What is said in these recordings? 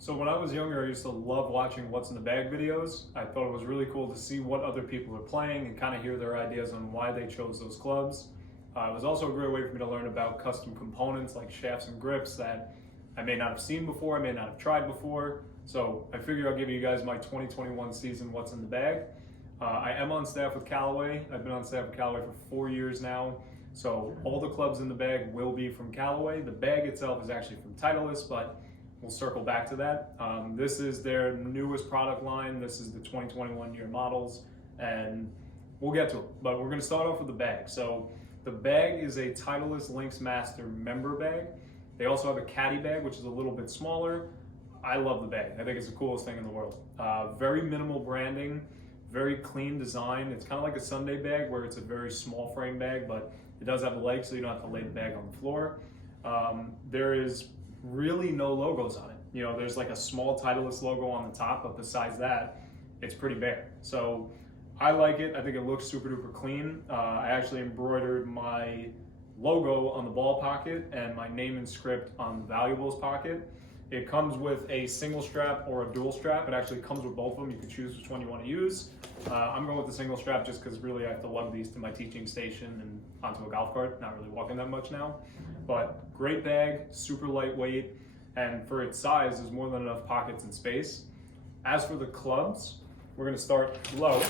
So when I was younger, I used to love watching What's in the Bag videos. I thought it was really cool to see what other people are playing and kind of hear their ideas on why they chose those clubs. It was also a great way for me to learn about custom components like shafts and grips that I may not have seen before, I may not have tried before. So I figured I'll give you guys my 2021 season What's in the Bag. I am on staff with Callaway. I've been on staff with Callaway for 4 years now. So all the clubs in the bag will be from Callaway. The bag itself is actually from Titleist, but we'll circle back to that. This is their newest product line. This is the 2021 year models, and we'll get to it. But we're going to start off with the bag. So the bag is a Titleist Lynx Master member bag. They also have a caddy bag, which is a little bit smaller. I love the bag. I think it's the coolest thing in the world. Very minimal branding, very clean design. It's kind of like a Sunday bag where it's a very small frame bag, but it does have a leg so you don't have to lay the bag on the floor. There is really no logos on it. You know, there's like a small Titleist logo on the top, but besides that, it's pretty bare. So I like it. I think it looks super duper clean. I actually embroidered my logo on the ball pocket and my name and script on the valuables pocket. It comes with a single strap or a dual strap. It actually comes with both of them. You can choose which one you want to use. I'm going with the single strap just because really I have to lug these to my teaching station and onto a golf cart. Not really walking that much now. But great bag, super lightweight, and for its size, there's more than enough pockets and space. As for the clubs, we're going to start low.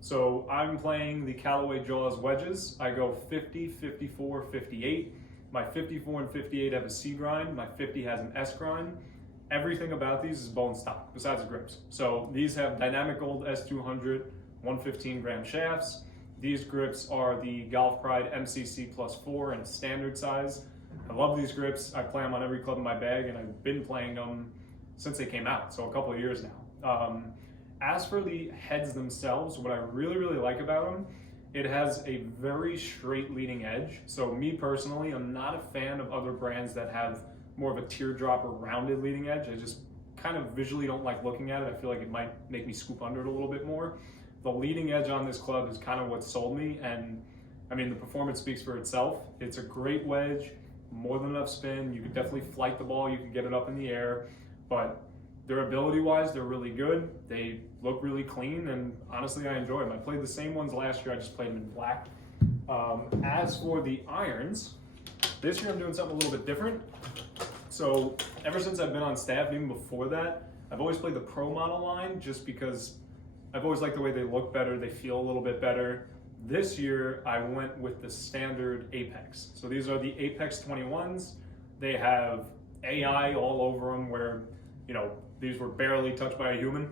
So I'm playing the Callaway Jaws wedges. I go 50, 54, 58. My 54 and 58 have a C grind. My 50 has an S grind. Everything about these is bone stock, besides the grips. So these have Dynamic Gold S200 115 gram shafts. These grips are the Golf Pride MCC Plus 4 in a standard size. I love these grips. I play them on every club in my bag, and I've been playing them since they came out, so a couple of years now. As for the heads themselves, what I really like about them, it has a very straight leading edge. So me personally, I'm not a fan of other brands that have more of a teardrop or rounded leading edge. I just kind of visually don't like looking at it. I feel like it might make me scoop under it a little bit more. The leading edge on this club is kind of what sold me, and I mean, the performance speaks for itself. It's a great wedge, more than enough spin. You could definitely flight the ball, you can get it up in the air, but durability-wise, they're really good. They look really clean, and honestly, I enjoy them. I played the same ones last year, I just played them in black. As for the irons, this year I'm doing something a little bit different. So ever since I've been on staff, even before that, I've always played the Pro model line just because I've always liked the way they look better, they feel a little bit better. This year, I went with the standard Apex. So these are the Apex 21s. They have AI all over them where, you know, these were barely touched by a human,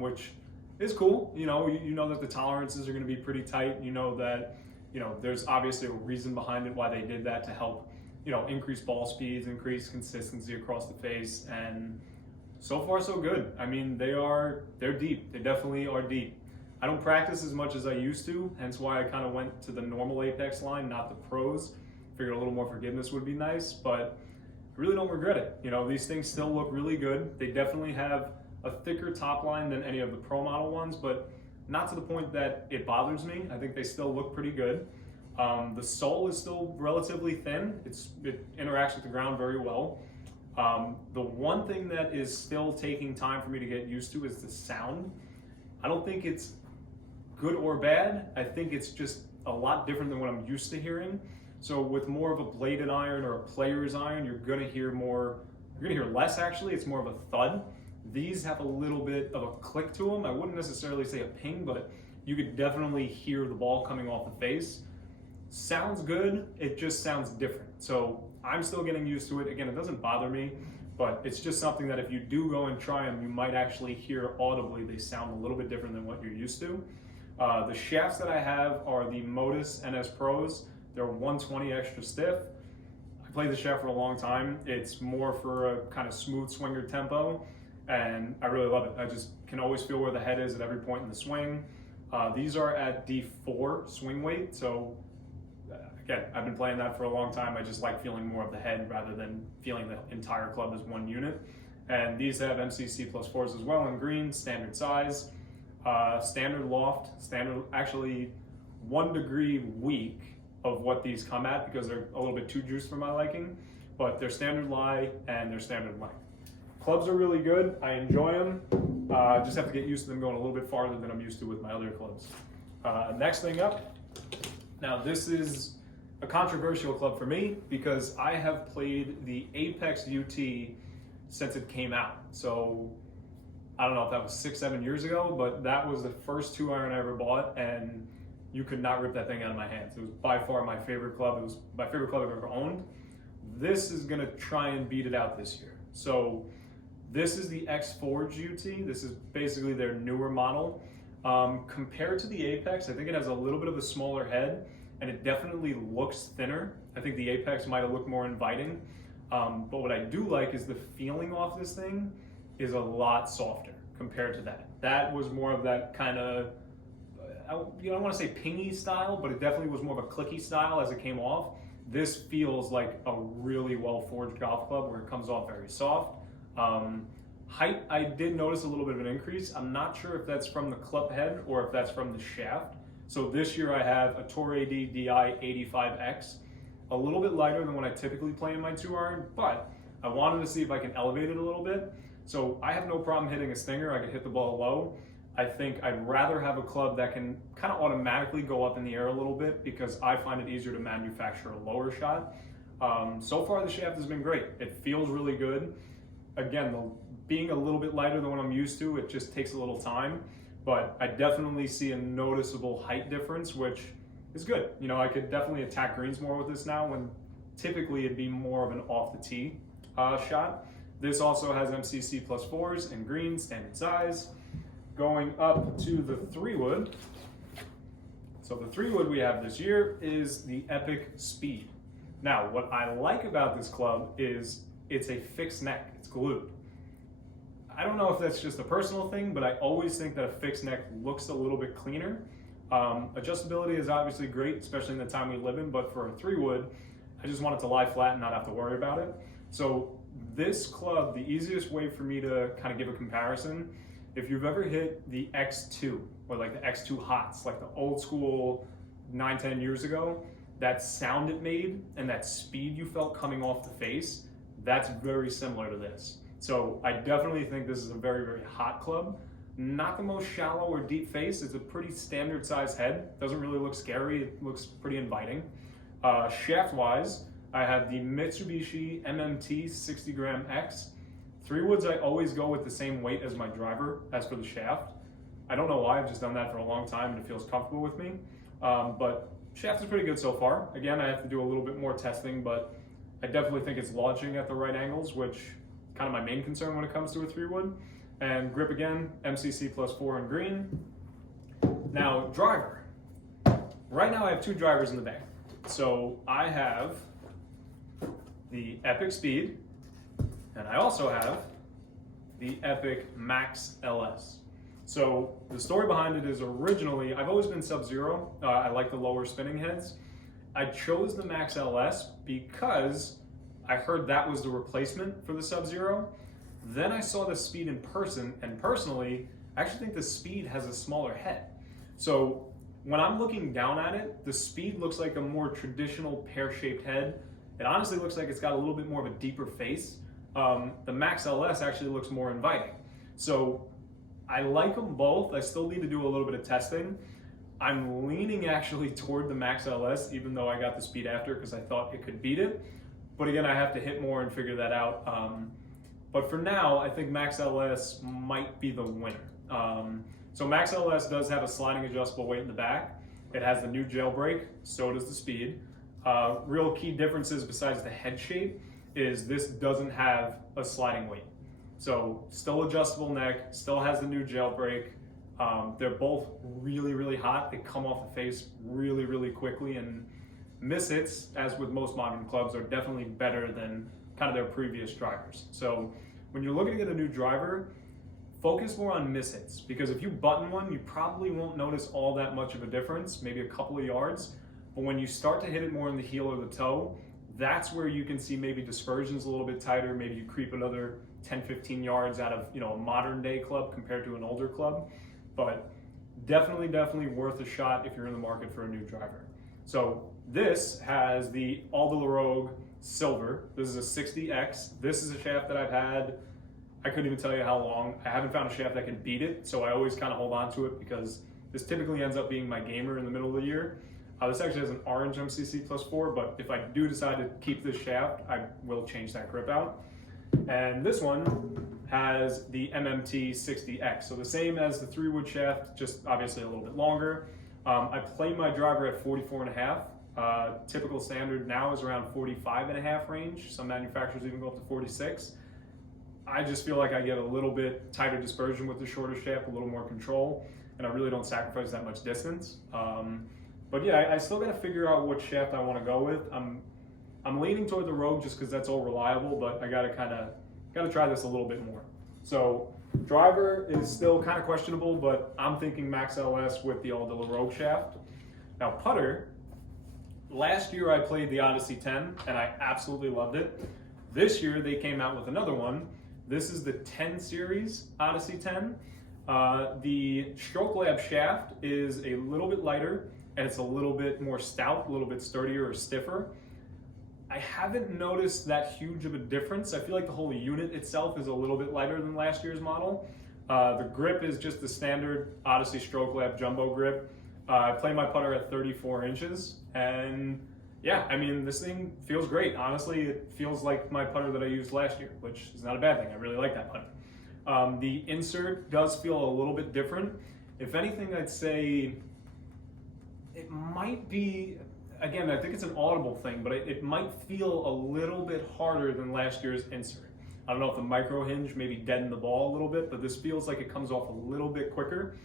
which is cool. You know that the tolerances are gonna be pretty tight. You know that, there's obviously a reason behind it why they did that to help, increase ball speeds, increase consistency across the face, and so far so good. I mean, they're deep. They definitely are deep. I don't practice as much as I used to, hence why I kind of went to the normal Apex line, not the pros. Figured a little more forgiveness would be nice, but I really don't regret it. These things still look really good. They definitely have a thicker top line than any of the Pro model ones, but not to the point that it bothers me. I think they still look pretty good. The sole is still relatively thin. It interacts with the ground very well. The one thing that is still taking time for me to get used to is the sound. I don't think it's good or bad. I think it's just a lot different than what I'm used to hearing. So with more of a bladed iron or a player's iron, you're gonna hear less actually. It's more of a thud. These have a little bit of a click to them. I wouldn't necessarily say a ping, but you could definitely hear the ball coming off the face. Sounds good, it just sounds different. So I'm still getting used to it. Again, it doesn't bother me, but it's just something that if you do go and try them, you might actually hear audibly they sound a little bit different than what you're used to. The shafts that I have are the Modus NS Pros. They're 120 extra stiff. I played the shaft for a long time. It's more for a kind of smooth swinger tempo, and I really love it. I just can always feel where the head is at every point in the swing. These are at D4 swing weight, so again, I've been playing that for a long time. I just like feeling more of the head rather than feeling the entire club as one unit. And these have MCC plus 4s as well in green, standard size, standard loft, actually 1 degree weak of what these come at because they're a little bit too juiced for my liking, but they're standard lie and they're standard length. Clubs are really good. I enjoy them. Just have to get used to them going a little bit farther than I'm used to with my other clubs. Next thing up, now this is a controversial club for me because I have played the Apex UT since it came out. So I don't know if that was 6-7 years ago, but that was the first 2-iron I ever bought, and you could not rip that thing out of my hands. It was by far my favorite club. It was my favorite club I've ever owned. This is gonna try and beat it out this year. So this is the X Forge UT. This is basically their newer model. Compared to the Apex, I think it has a little bit of a smaller head, and it definitely looks thinner. I think the Apex might have looked more inviting. But what I do like is the feeling off this thing is a lot softer compared to that. That was more of that kind of, I don't want to say pingy style, but it definitely was more of a clicky style as it came off. This feels like a really well-forged golf club where it comes off very soft. Height, I did notice a little bit of an increase. I'm not sure if that's from the club head or if that's from the shaft. So this year I have a Tour AD DI 85X, a little bit lighter than what I typically play in my 2-iron, but I wanted to see if I can elevate it a little bit. So I have no problem hitting a stinger. I could hit the ball low. I think I'd rather have a club that can kind of automatically go up in the air a little bit because I find it easier to manufacture a lower shot. So far the shaft has been great. It feels really good. Again, being a little bit lighter than what I'm used to, it just takes a little time, but I definitely see a noticeable height difference, which is good. You know, I could definitely attack greens more with this now when typically it'd be more of an off the tee shot. This also has MCC +4s and greens, standard size. Going up to the 3-wood. So the 3-wood we have this year is the Epic Speed. Now, what I like about this club is it's a fixed neck, it's glued. I don't know if that's just a personal thing, but I always think that a fixed neck looks a little bit cleaner. Adjustability is obviously great, especially in the time we live in, but for a 3-wood, I just want it to lie flat and not have to worry about it. So this club, the easiest way for me to kind of give a comparison, if you've ever hit the X2 or like the X2 Hots, like the old school 9-10 years ago, that sound it made and that speed you felt coming off the face, that's very similar to this. So I definitely think this is a very, very hot club. Not the most shallow or deep face. It's a pretty standard size head. Doesn't really look scary. It looks pretty inviting. Shaft wise, I have the Mitsubishi MMT 60 gram X. 3-woods, I always go with the same weight as my driver as for the shaft. I don't know why, I've just done that for a long time and it feels comfortable with me. But shaft is pretty good so far. Again, I have to do a little bit more testing, but I definitely think it's launching at the right angles, which is kind of my main concern when it comes to a 3-wood. And grip again, MCC +4 in green. Now, driver. Right now I have 2 drivers in the bag. So I have the Epic Speed, and I also have the Epic Max LS. So the story behind it is originally, I've always been Sub-Zero. I like the lower spinning heads. I chose the Max LS because I heard that was the replacement for the Sub-Zero. Then I saw the Speed in person, and personally, I actually think the Speed has a smaller head. So when I'm looking down at it, the Speed looks like a more traditional pear-shaped head. It honestly looks like it's got a little bit more of a deeper face. The Max LS actually looks more inviting. So I like them both. I still need to do a little bit of testing. I'm leaning actually toward the Max LS, even though I got the Speed after because I thought it could beat it. But again, I have to hit more and figure that out. But for now, I think Max LS might be the winner. So Max LS does have a sliding adjustable weight in the back. It has the new jailbreak, so does the Speed. Real key differences besides the head shape is this doesn't have a sliding weight. So still adjustable neck, still has the new jailbreak. They're both really, really hot. They come off the face really, really quickly, and miss hits, as with most modern clubs, are definitely better than kind of their previous drivers. So when you're looking at a new driver, focus more on miss hits, because if you button one, you probably won't notice all that much of a difference, maybe a couple of yards. But when you start to hit it more in the heel or the toe, that's where you can see maybe dispersions a little bit tighter. Maybe you creep another 10, 15 yards out of, a modern day club compared to an older club. But definitely worth a shot if you're in the market for a new driver. So this has the Alder La Rogue Silver. This is a 60X. This is a shaft that I've had I couldn't even tell you how long. I haven't found a shaft that can beat it, so I always kind of hold on to it because this typically ends up being my gamer in the middle of the year. This actually has an orange MCC +4, but if I do decide to keep this shaft, I will change that grip out. And this one has the MMT 60X, so the same as the 3-wood shaft, just obviously a little bit longer. I play my driver at 44.5. Typical standard now is around 45.5 range. Some manufacturers even go up to 46. I just feel like I get a little bit tighter dispersion with the shorter shaft, a little more control, and I really don't sacrifice that much distance. But yeah, I still gotta figure out what shaft I wanna go with. I'm leaning toward the Rogue just because that's all reliable, but I gotta try this a little bit more. So driver is still kind of questionable, but I'm thinking Max LS with the Aldila Rogue shaft. Now putter, last year I played the Odyssey 10 and I absolutely loved it. This year they came out with another one. This is the 10 series Odyssey 10. The Stroke Lab shaft is a little bit lighter and it's a little bit more stout, a little bit sturdier or stiffer. I haven't noticed that huge of a difference. I feel like the whole unit itself is a little bit lighter than last year's model. The grip is just the standard Odyssey Stroke Lab jumbo grip. I play my putter at 34 inches, and yeah, I mean, this thing feels great. Honestly, it feels like my putter that I used last year, which is not a bad thing. I really like that putter. The insert does feel a little bit different. If anything, I'd say it might be, again, I think it's an audible thing, but it might feel a little bit harder than last year's insert. I don't know if the micro hinge maybe deadened the ball a little bit, but this feels like it comes off a little bit quicker.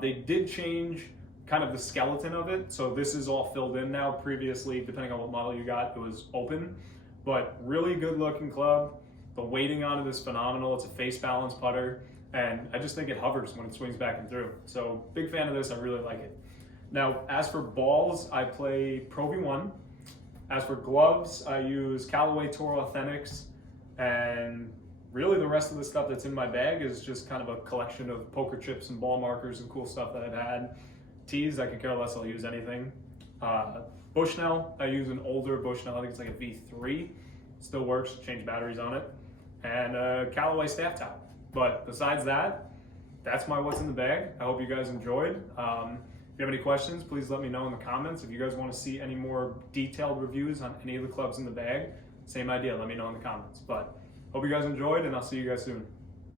They did change kind of the skeleton of it, so this is all filled in now. Previously, depending on what model you got, it was open, but really good looking club. The weighting on it is phenomenal. It's a face balance putter, and I just think it hovers when it swings back and through. So big fan of this, I really like it. Now, as for balls, I play Pro V1. As for gloves, I use Callaway Tour Authentics, and really the rest of the stuff that's in my bag is just kind of a collection of poker chips and ball markers and cool stuff that I've had. Tees, I could care less, I'll use anything. Bushnell, I use an older Bushnell, I think it's like a V3. Still works, change batteries on it. And Callaway staff towel. But besides that, that's my what's in the bag. I hope you guys enjoyed. If you have any questions, please let me know in the comments. If you guys want to see any more detailed reviews on any of the clubs in the bag, same idea, let me know in the comments. But hope you guys enjoyed, and I'll see you guys soon.